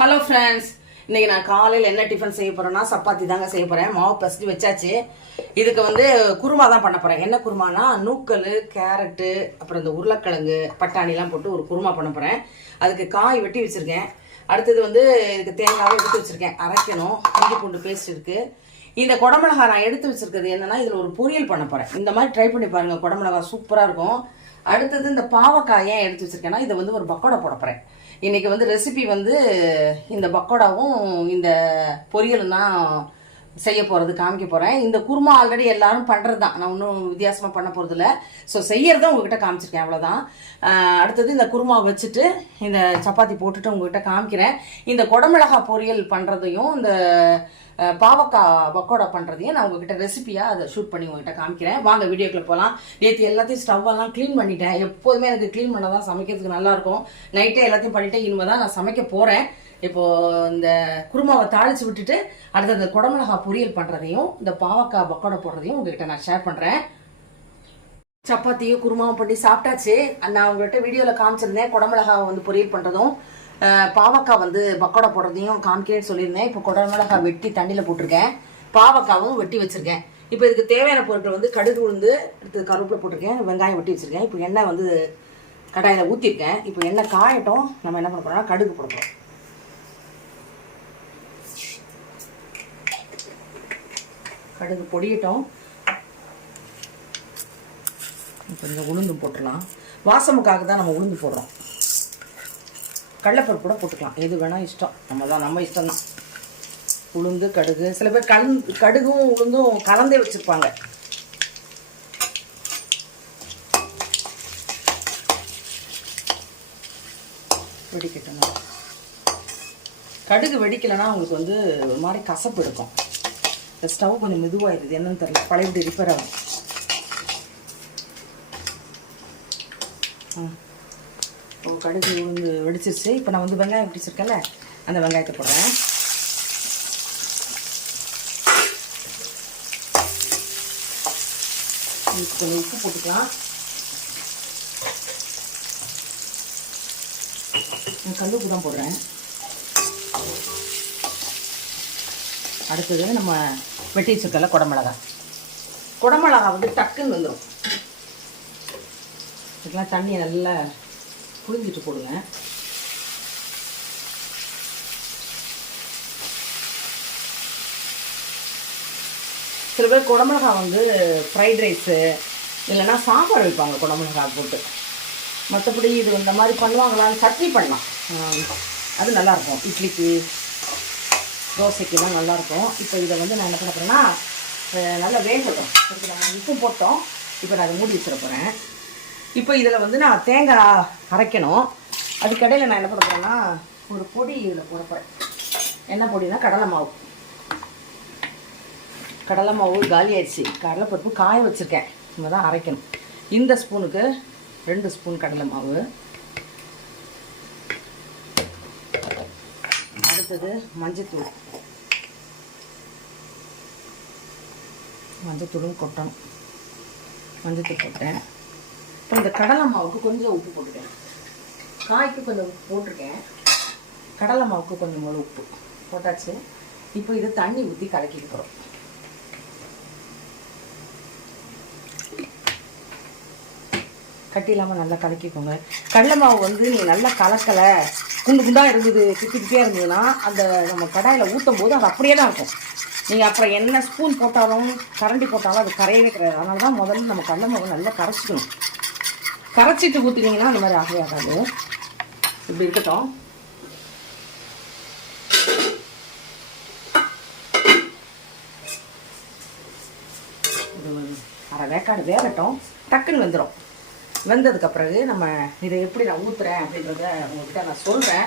Hello friends இன்னைக்கு நான் காலையில் என்ன டிஃபன் செய்ய போகிறேன்னா சப்பாத்தி தாங்க செய்ய போகிறேன் மாவு பசடி வச்சாச்சு. இதுக்கு வந்து குருமா தான் பண்ண போகிறேன் என்ன குருமானா நூக்கல் கேரட்டு அப்புறம் இந்த உருளைக்கிழங்கு பட்டாணிலாம் போட்டு ஒரு குருமா பண்ண போகிறேன் அதுக்கு காய் வெட்டி வச்சுருக்கேன். அடுத்தது வந்து இதுக்கு தேங்காவை எடுத்து வச்சுருக்கேன். அரைக்கணும். இஞ்சி பூண்டு பேஸ்ட் இருக்குது இந்த குடமிளகா நான் எடுத்து வச்சிருக்கிறது என்னன்னா இதில் ஒரு பொரியல் பண்ண போறேன். இந்த மாதிரி ட்ரை பண்ணி பாருங்க குடமிளகா சூப்பராக இருக்கும். அடுத்தது இந்த பாவக்காய் ஏன் எடுத்து வச்சிருக்கேன்னா இதை வந்து ஒரு பக்கோடா போட போறேன். இன்னைக்கு வந்து ரெசிபி வந்து இந்த பக்கோடாவும் இந்த பொரியலும் தான் செய்ய போகிறது காமிக்க போகிறேன் இந்த குருமா ஆல்ரெடி எல்லாரும் பண்ணுறது தான் நான் ஒன்றும் வித்தியாசமாக பண்ண போகிறதில்ல ஸோ செய்யறத உங்ககிட்ட காமிச்சிருக்கேன் அவ்வளோதான் அடுத்தது இந்த குருமா வச்சுட்டு இந்த சப்பாத்தி போட்டுட்டு உங்ககிட்ட காமிக்கிறேன். இந்த குடமிளகா பொரியல் பண்ணுறதையும் இந்த பாவக்காய் பக்கோடா பண்ணுறதையும் நான் உங்ககிட்ட ரெசிபியாக அதை ஷூட் பண்ணி உங்ககிட்ட காமிக்கிறேன். வாங்க வீடியோக்குள்ள போகலாம் நேற்று எல்லாத்தையும் ஸ்டவ் எல்லாம் க்ளீன் பண்ணிட்டேன். எப்போதுமே எனக்கு க்ளீன் பண்ண தான் சமைக்கிறதுக்கு நல்லாயிருக்கும் நைட்டே எல்லாத்தையும் பண்ணிட்டு இனிமே தான் நான் சமைக்க போகிறேன் இப்போ இந்த குருமாவை தாளிச்சு விட்டுட்டு அடுத்து அந்த குடமிளகா பொரியல் பண்றதையும் இந்த பாவக்காய் பக்கோடை போடுறதையும் உங்ககிட்ட நான் ஷேர் பண்றேன். சப்பாத்தியும் குருமாவும் பண்ணி சாப்பிட்டாச்சு. நான் உங்கள்கிட்ட வீடியோவில் காமிச்சிருந்தேன் குடமிளகாவை வந்து பொரியல் பண்ணுறதும் பாவக்காய் வந்து பக்கோடா போடுறதையும் காமிக்கிறேன்னு சொல்லியிருந்தேன். இப்போ குடமிளகாய் வெட்டி தண்ணியில் போட்டிருக்கேன். பாவக்காவும் வெட்டி வச்சிருக்கேன். இப்போ இதுக்கு தேவையான பொருட்கள் வந்து கடுகு உளுந்து அடுத்து கருவேப்பிலை போட்டிருக்கேன் வெங்காயம் வெட்டி வச்சுருக்கேன். இப்போ எண்ணெய் வந்து கடாயில் ஊற்றிருக்கேன் இப்போ எண்ணெய் காயட்டும். நம்ம என்ன பண்ண போகிறோம்னா கடுகு போட கடுகு பொடியட்டும். கொஞ்சம் உளுந்து போட்டுடலாம். வாசமுக்காக தான் நம்ம உளுந்து போடுறோம். கடலைப்பருப்பு கூட போட்டுக்கலாம். எது வேணால் இஷ்டம். நம்ம தான் நம்ம இஷ்டம் தான். உளுந்து கடுகு சில பேர் கலந்து கடுகும் உளுந்தும் கலந்தே வச்சுருப்பாங்க. வெடிக்கட்டும்? கடுகு வெடிக்கலைன்னா உங்களுக்கு வந்து ஒரு மாதிரி கசப்பு எடுக்கும் இந்த ஸ்டவ் கொஞ்சம் மெதுவாயிருது என்னன்னு தெரியல. பழையபடி ரிப்பேர் ஆகும். இப்போ கடுகு வந்து வெடிச்சிருச்சு. இப்போ நான் வந்து வெங்காயம் பிடிச்சிருக்கேன்ல அந்த வெங்காயத்தை போடுறேன். கொஞ்சம் உப்பு போட்டுக்கலாம். கல்லுப்பு தான் போடுறேன். அடுத்தது நம்ம வெட்டி வச்சுருக்கல குடமிளகா. குடமிளகா வந்து டக்குன்னு வந்துடும் இதுக்கெல்லாம் தண்ணியை நல்லா புழிஞ்சிட்டு போடுங்க. சில பேர் குடமிளகா வந்து ஃப்ரைட் ரைஸு இல்லைன்னா சாம்பார் வைப்பாங்க குடமிளகா போட்டு. மற்றபடி இது இந்த மாதிரி பண்ணுவாங்களான்னு சட்னி பண்ணலாம். அது நல்லாயிருக்கும் இட்லிக்கு தோசைக்கெல்லாம் நல்லாயிருக்கும். இப்போ இதை வந்து நான் என்ன பண்ண போகிறேன்னா நல்லா வேகட்டும். அதுக்கு நம்ம உப்பு போட்டோம். இப்போ நான் அதை மூடி வச்சிட போகிறேன் இப்போ இதில் வந்து நான் தேங்காய் அரைக்கணும். அதுக்கடையில் நான் என்ன பண்ண போகிறேன்னா ஒரு பொடி இதில் போட போகிறேன் என்ன பொடினா கடலை மாவு. கடலை மாவு காலி ஆயிடுச்சு கடலைப்பருப்பு காய வச்சுருக்கேன். நம்ம தான் அரைக்கணும். இந்த ஸ்பூனுக்கு ரெண்டு ஸ்பூன் கடலை மாவு. அடுத்தது மஞ்சத்தூள். மஞ்சத்தூளும் கொட்டணும். மஞ்சத்தூள் போட்டேன் அப்புறம் இந்த கடலை மாவுக்கு கொஞ்சம் உப்பு போட்டுட்டேன் காய்க்கு கொஞ்சம் உப்பு போட்டிருக்கேன். கடலை மாவுக்கு கொஞ்சம் போல உப்பு போட்டாச்சு. இப்போ இதை தண்ணி ஊற்றி கலக்கிட்டு கட்டி இல்லாமல் நல்லா கலக்கிக்கோங்க. கடலை மாவு வந்து நீ நல்லா கலக்கலை. குண்டு குண்டாக இருந்தது கிட்டிக்கிட்டே இருந்ததுன்னா அந்த நம்ம கடாயில் ஊற்றும் போது அது அப்படியே தான் இருக்கும். நீங்கள் அப்புறம் என்ன ஸ்பூன் போட்டாலும் கரண்டி போட்டாலும் அது கரையவே கிடையாது. அதனால தான் முதல்ல நம்ம கடலை மாவு நல்லா கரைச்சிக்கணும். கரைச்சிட்டு ஊற்றினீங்கன்னா அந்த மாதிரி ஆகவே ஆகாது. இப்படி இருக்கட்டும். அரை வேக்காடு வேகட்டும். டக்குன்னு வந்துடும் வெந்ததுக்கு பிறகு நம்ம இதை எப்படி நான் ஊற்றுறேன் அப்படின்றத உங்கள்கிட்ட நான் சொல்கிறேன்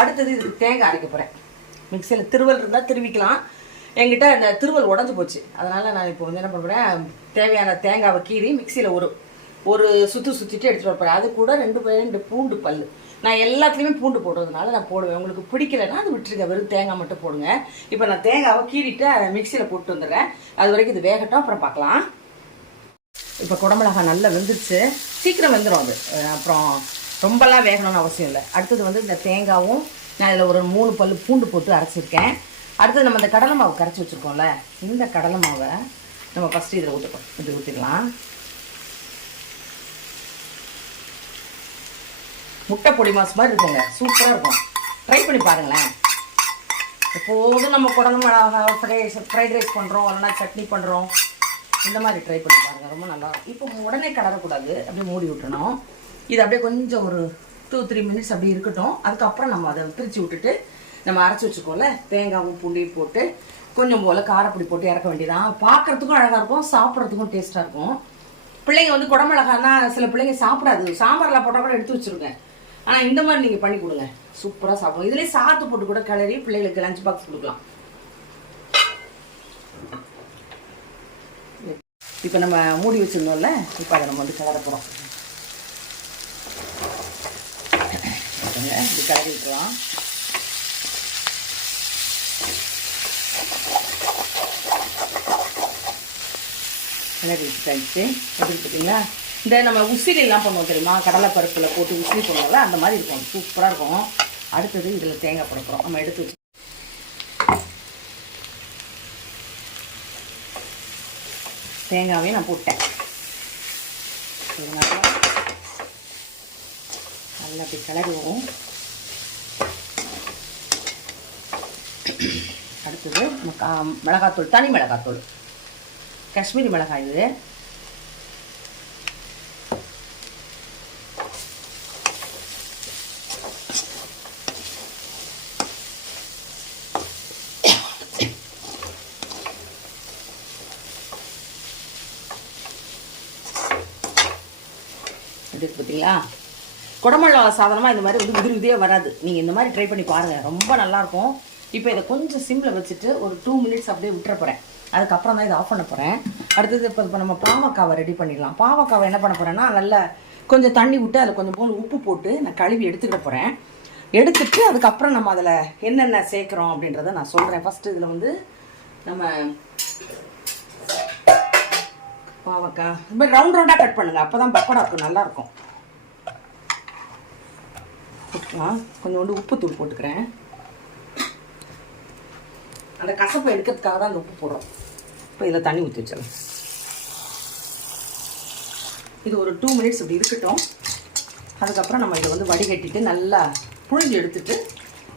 அடுத்தது இதுக்கு தேங்காய் அரைக்க போகிறேன் மிக்சியில் திருவல் இருந்தால் திருவிக்கலாம். என்கிட்ட இந்த திருவல் உடஞ்சி போச்சு. அதனால் நான் இப்போ வந்து என்ன பண்ணுறேன் தேவையான தேங்காவை கீறி மிக்சியில் ஒரு ஒரு சுற்று சுற்றிட்டு எடுத்துகிட்டு வரப்போகிறேன் அது கூட ரெண்டு ரெண்டு பூண்டு பல். நான் எல்லாத்துலேயுமே பூண்டு போடுறதுனால நான் போடுவேன். உங்களுக்கு பிடிக்கலைன்னா அது விட்டுருங்க. வெறும் தேங்காய் மட்டும் போடுங்க. இப்போ நான் தேங்காவை கீறிட்டு மிக்சியில் போட்டு வந்துடுறேன். அது வரைக்கும் இது வேகட்டும். அப்புறம் பார்க்கலாம். இப்போ குடமிளகா நல்லா வெந்துருச்சு. சீக்கிரம் வெந்துடும் அது. அப்புறம் ரொம்பலாம் வேகணும்னு அவசியம் இல்லை. அடுத்தது வந்து இந்த தேங்காவும் நான் இதில் ஒரு மூணு பல் பூண்டு போட்டு அரைச்சிருக்கேன். அடுத்தது நம்ம இந்த கடலை மாவு கரைச்சி வச்சுருக்கோம்ல இந்த கடலை மாவை நம்ம ஃபஸ்ட்டு இதில் ஊற்றுக்கோம் இது ஊற்றிடலாம் முட்டை பொடி மாஸ் மாதிரி இருக்குங்க. சூப்பராக இருக்கும். ட்ரை பண்ணி பாருங்களேன். எப்போதும் நம்ம குடம்பு ஃப்ரை ஃப்ரைட் ரைஸ் பண்ணுறோம் இல்லைனா சட்னி பண்ணுறோம் இந்த மாதிரி ட்ரை பண்ணி பாருங்கள் ரொம்ப நல்லா இப்போ உடனே கலரக்கூடாது அப்படியே மூடி விட்டுறணும். இது அப்படியே கொஞ்சம் ஒரு டூ த்ரீ மினிட்ஸ் அப்படி இருக்கட்டும். அதுக்கப்புறம் நம்ம அதை பிரித்து விட்டுட்டு நம்ம அரைச்சி வச்சுக்கோல தேங்காவும் பூண்டியும் போட்டு கொஞ்சம் போல் காரப்பொடி போட்டு இறக்க வேண்டியதான் பார்க்குறதுக்கும் அழகாக இருக்கும் சாப்பிட்றதுக்கும் டேஸ்ட்டாக இருக்கும். பிள்ளைங்க வந்து குடமிளகானா சில பிள்ளைங்க சாப்பிடாது. சாம்பாரில் போட்டால் கூட எடுத்து வச்சுருக்கேன் ஆனால் இந்த மாதிரி நீங்கள் பண்ணி கொடுங்க. சூப்பராக சாப்பிடுவோம் இதுலேயே சாத்து போட்டு கூட கிளறி பிள்ளைகளுக்கு லஞ்ச் பாக்ஸ் கொடுக்கலாம். இப்போ நம்ம மூடி வச்சுருந்தோம்ல இப்போ அதை நம்ம வந்து கிளற போகிறோம் இப்படி கிளறி விட்டுலாம் கிளறி விட்டுட்டாச்சு எப்படி பார்த்தீங்களா இந்த நம்ம உசிலிலாம் பண்ணுவோம் தெரியுமா? கடலை பருப்பில் போட்டு உசிலி பண்ணுவோம்ல அந்த மாதிரி இருக்கும். சூப்பராக இருக்கும். அடுத்தது இதில் தேங்காய் போட போகிறோம் நம்ம எடுத்து வச்சு தேங்காவையும் நான் போட்டேன். இது நல்லா நல்லா அப்படி கிளறுவோம் அடுத்தது நம்ம மிளகாத்தூள் தனி மிளகாத்தூள். காஷ்மீரி மிளகாய் இது. எப்படி பார்த்தீங்களா குடமிளகா சாதனமாக இந்த மாதிரி வந்து உதிரி உதிரியாக வராது. நீங்கள் இந்த மாதிரி ட்ரை பண்ணி பாருங்கள் ரொம்ப நல்லாயிருக்கும் இப்போ இதை கொஞ்சம் சிம்மில் வச்சுட்டு ஒரு டூ மினிட்ஸ் அப்படியே விட்டுற போகிறேன் அதுக்கப்புறம் தான் இதை ஆஃப் பண்ண போகிறேன் அடுத்தது இப்போ இப்போ நம்ம பாவக்காவை ரெடி பண்ணிடலாம். பாவக்காவை என்ன பண்ண போகிறேன்னா நல்லா கொஞ்சம் தண்ணி விட்டு அதில் கொஞ்சம் போல் உப்பு போட்டு நான் கழுவி எடுத்துக்கிட போகிறேன் எடுத்துட்டு அதுக்கப்புறம் நம்ம அதில் என்னென்ன சேர்க்குறோம் அப்படின்றத நான் சொல்கிறேன் ஃபஸ்ட்டு இதில் வந்து நம்ம பாவக்காய் மாதிரி ரவுண்ட் ரவுண்டாக கட் பண்ணுங்க அப்போ தான் பக்கோடா இருக்கும். நல்லாயிருக்கும் போட்டுக்கலாம் கொஞ்சோண்டு உப்புத்தூள் போட்டுக்கிறேன். அந்த கசப்பை எடுக்கிறதுக்காக தான் அந்த உப்பு போடுறோம். இப்போ இதில் தண்ணி ஊற்றி வச்சிடலாம். இது ஒரு டூ மினிட்ஸ் இப்படி இருக்கட்டும். அதுக்கப்புறம் நம்ம இதை வந்து வடிகட்டிட்டு நல்லா புழிஞ்சு எடுத்துட்டு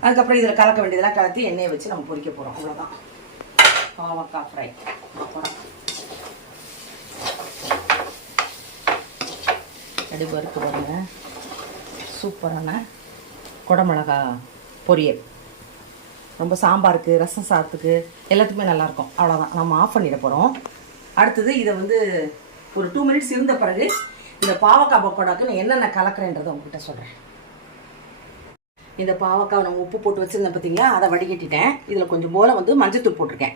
அதுக்கப்புறம் இதில் கலக்க வேண்டியதெல்லாம் கலத்தி எண்ணெயை வச்சு நம்ம பொறிக்க போகிறோம் அவ்வளோதான் பாவக்காய் ஃப்ரை. அப்புறம் கடுகு வறுத்து பாருங்க. சூப்பரான குடமிளகா பொரியல். ரொம்ப சாம்பாருக்கு ரசம் சாதத்துக்கு எல்லாத்துக்குமே நல்லாயிருக்கும் அவ்வளோதான் நம்ம ஆஃப் பண்ணிட போகிறோம் அடுத்தது இதை வந்து ஒரு டூ மினிட்ஸ் இருந்த பிறகு இந்த பாவக்காய் பக்கோடாக்கு நான் என்னென்ன கலக்கிறேன்றதை உங்ககிட்ட சொல்கிறேன் இந்த பாவக்காய் நம்ம உப்பு போட்டு வச்சுருந்தேன் பார்த்தீங்களா அதை வடிகட்டிட்டேன். இதில் கொஞ்சம் போல வந்து மஞ்சத்தூள் போட்டிருக்கேன்.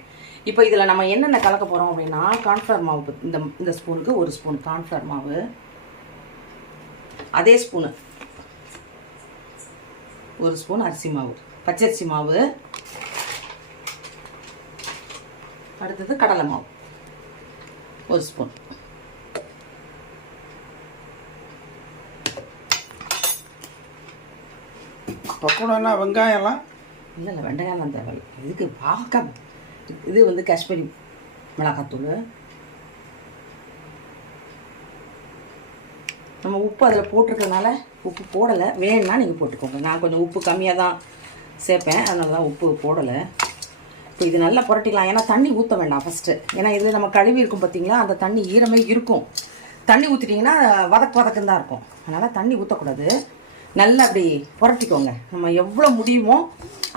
இப்போ இதில் நம்ம என்னென்ன கலக்க போகிறோம் அப்படின்னா கார்ன்ஃப்ளவர் மாவு இந்த இந்த ஸ்பூனுக்கு ஒரு ஸ்பூன் கார்ன்ஃப்ளவர் மாவு அதே ஸ்பூனு. ஒரு ஸ்பூன் அரிசி மாவு. பச்சரிசி மாவு. அடுத்தது கடலை மாவு. ஒரு ஸ்பூன். பக்கோடானா வெங்காயம்லாம்? இல்லை இல்லை வெண்டைக்காயெல்லாம் தேவையில்லை. இதுக்கு பாவக்காய் இது வந்து காஷ்மீரி மிளகாத்தூள். நம்ம உப்பு அதில் போட்டிருக்கறனால உப்பு போடலை. வேணும்னா நீங்கள் போட்டுக்கோங்க. நான் கொஞ்சம் உப்பு கம்மியாக தான் சேர்ப்பேன். அதனால தான் உப்பு போடலை. இப்போ இது நல்லா புரட்டிக்கலாம் ஏன்னா தண்ணி ஊற்ற வேண்டாம் ஃபஸ்ட்டு ஏன்னா இதில் நம்ம கழுவி இருக்கும் பார்த்தீங்களா அந்த தண்ணி ஈரமே இருக்கும். தண்ணி ஊற்றிட்டிங்கன்னா வதக்கு வதக்குன்னு தான் இருக்கும். அதனால் தண்ணி ஊற்றக்கூடாது நல்லா அப்படி புரட்டிக்கோங்க. நம்ம எவ்வளோ முடியுமோ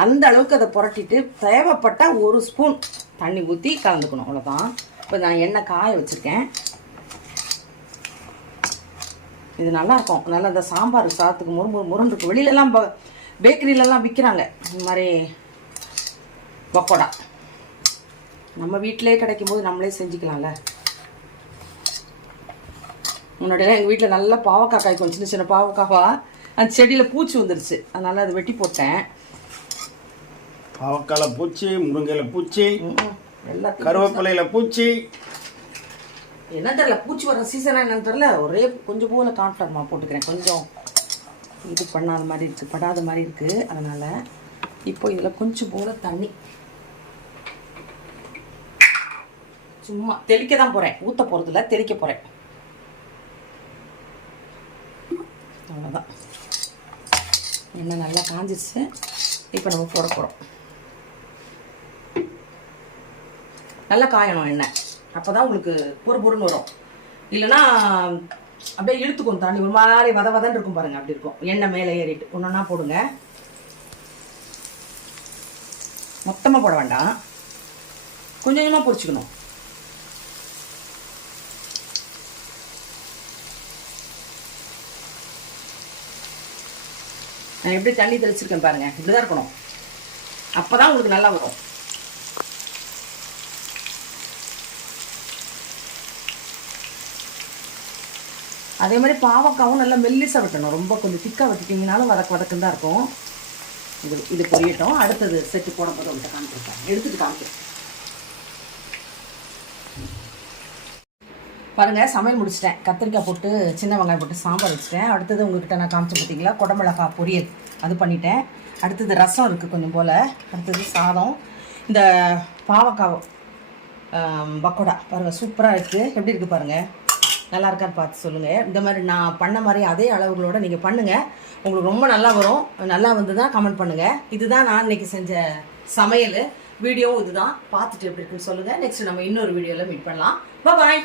அந்த அளவுக்கு அதை புரட்டிட்டு தேவைப்பட்டால் ஒரு ஸ்பூன் தண்ணி ஊற்றி கலந்துக்கணும். அவ்வளோதான் இப்போ நான் எண்ணெய் காய வச்சுருக்கேன். இது நல்லா இருக்கும் நல்லா இந்த சாம்பார் சாதத்துக்கு முறு முறு இருக்கும் வெளியிலலாம் பேக்கரியிலலாம் விற்கிறாங்க இந்த மாதிரி பக்கோடா. நம்ம வீட்டிலே கிடைக்கும் போது நம்மளே செஞ்சுக்கலாம்ல. முன்னாடியெல்லாம் எங்கள் வீட்டில் நல்லா பாவக்காய் காய்க்கும் சின்ன சின்ன பாவக்காவா அந்த செடியில் பூச்சி வந்துருச்சு. அதனால் அதை வெட்டி போட்டேன். பாவக்கால பூச்சி முருங்கையில் பூச்சி கருவேப்பிலையில் பூச்சி என்ன தெரியல பூச்சி வர சீசனாக என்னன்னு தெரியல ஒரே கொஞ்சம் போல கான்ஃப்ளவர் மாவு போட்டுக்கிறேன். கொஞ்சம் இது பண்ணாத மாதிரி இருக்குது படாத மாதிரி இருக்குது அதனால் இப்போ இதில் கொஞ்சம் போல தண்ணி. சும்மா தெளிக்க தான் போகிறேன் ஊற்ற போகிறதில்ல தெளிக்க போகிறேன் அவ்வளோதான் எண்ணெய் நல்லா காஞ்சிச்சு இப்போ நம்ம போட போகிறோம் நல்லா காயணும் எண்ணெய். அப்போ தான் உங்களுக்கு பொறு பொருன்னு வரும். இல்லைன்னா அப்படியே இழுத்துக்கும் தண்ணி ஒரு மாதிரி வத வதன்னு இருக்கும் பாருங்க அப்படி இருக்கும். எண்ணெய் மேலே ஏறிட்டு. ஒன்றா போடுங்க. மொத்தமாக போட வேண்டாம். கொஞ்சம் கொஞ்சமாக பொரிச்சுக்கணும். நான் எப்படி தண்ணி தெளிச்சிருக்கேன் பாருங்க. இப்படிதான் இருக்கணும். அப்பதான் உங்களுக்கு நல்லா வரும். அதே மாதிரி பாவக்காவும் நல்லா மெல்லிசாக வெட்டணும். ரொம்ப கொஞ்சம் திக்கா வெட்டிட்டிங்கனாலும் வதக்கு வதக்குன்னு தான் இருக்கும். இது இது பொரியட்டும். அடுத்தது செட்டு போடும்போது உங்கள்கிட்ட காமிச்சிருக்கேன். எடுத்துகிட்டு காமிக்கிறேன். பாருங்கள் சமையல் முடிச்சிட்டேன். கத்திரிக்காய் போட்டு சின்ன வெங்காயம் போட்டு சாம்பார் வச்சுட்டேன். அடுத்தது உங்கள்கிட்ட நான் காமிச்சு பார்த்தீங்களா குடமிளகா பொரியல். அது பண்ணிட்டேன். அடுத்தது ரசம் இருக்குது கொஞ்சம் போல். அடுத்தது சாதம். இந்த பாவக்காய் பக்கோடா. பாருங்கள் சூப்பராக இருக்குது எப்படி இருக்குது பாருங்கள் நல்லா இருக்கான்னு பார்த்து சொல்லுங்கள் இந்த மாதிரி நான் பண்ண மாதிரி அதே அளவுகளோட நீங்கள் பண்ணுங்கள் உங்களுக்கு ரொம்ப நல்லா வரும். நல்லா வந்து தான் கமெண்ட் பண்ணுங்கள் இதுதான் நான் இன்றைக்கி செஞ்ச சமையல். வீடியோவும் இதுதான். பார்த்துட்டு எப்படி இருக்குன்னு சொல்லுங்கள் நெக்ஸ்ட் நம்ம இன்னொரு வீடியோவில் மீட் பண்ணலாம். பாய்